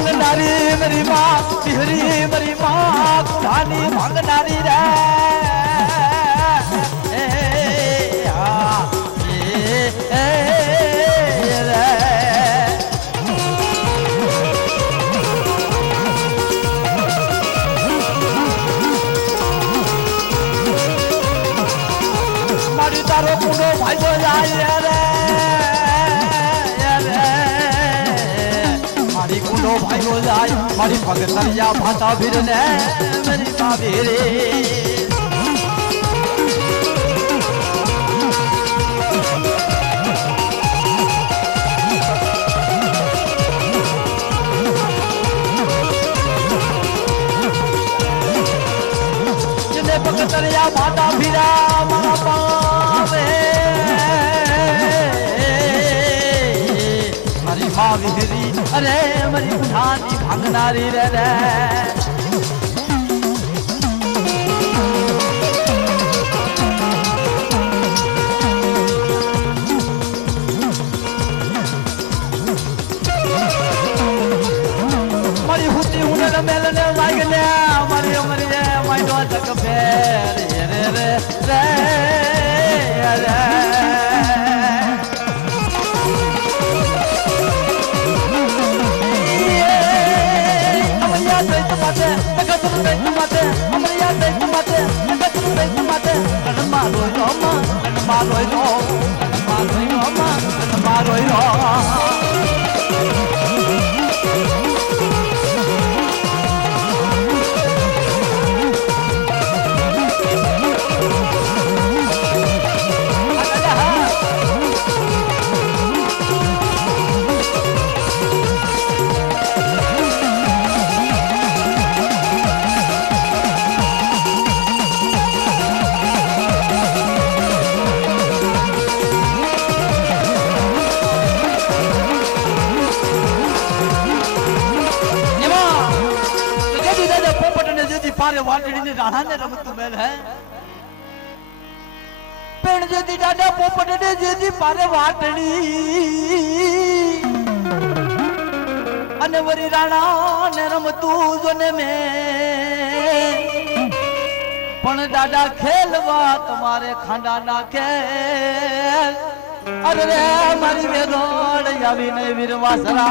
ભાંગનારી મારી માં બિહરી મારી માં કુંડાની ભાંગનારી રે મારી તારો કુંડો ભાઈઓ જાય રે મારી કુંડો ભાઈઓ જાય મારી પગતરિયા ભાતા ભીર ને મારી ભાભી રે પગતરિયા ભાતા ભીરા મારા પાવે મારી મા વિહરી અરે મારી કુંડાની ભાંગનારી રે રે મારી હુતી હું મેલ ને વાગ ને મારી અમારી માઈનો તક ફેર રે રે રે રે અમરિયા દે તમાતે કગત દે તમાતે અમરિયા દે તમાતે કગત દે તમાતે કણમા રોય નો કણમા રોય નો કણમા રોય નો કણમા રોય નો पारे वाटड़ी ने राणा ने रमत मेल है पेण जेदी डाडा पोपट ने जेदी पारे वाटड़ी अने वरी राणा ने रमतू जोने में पण डाडा खेलवा तुम्हारे खांडा ना खेल अरे रे मारी वेदोड़ यावी ने वीरवासरा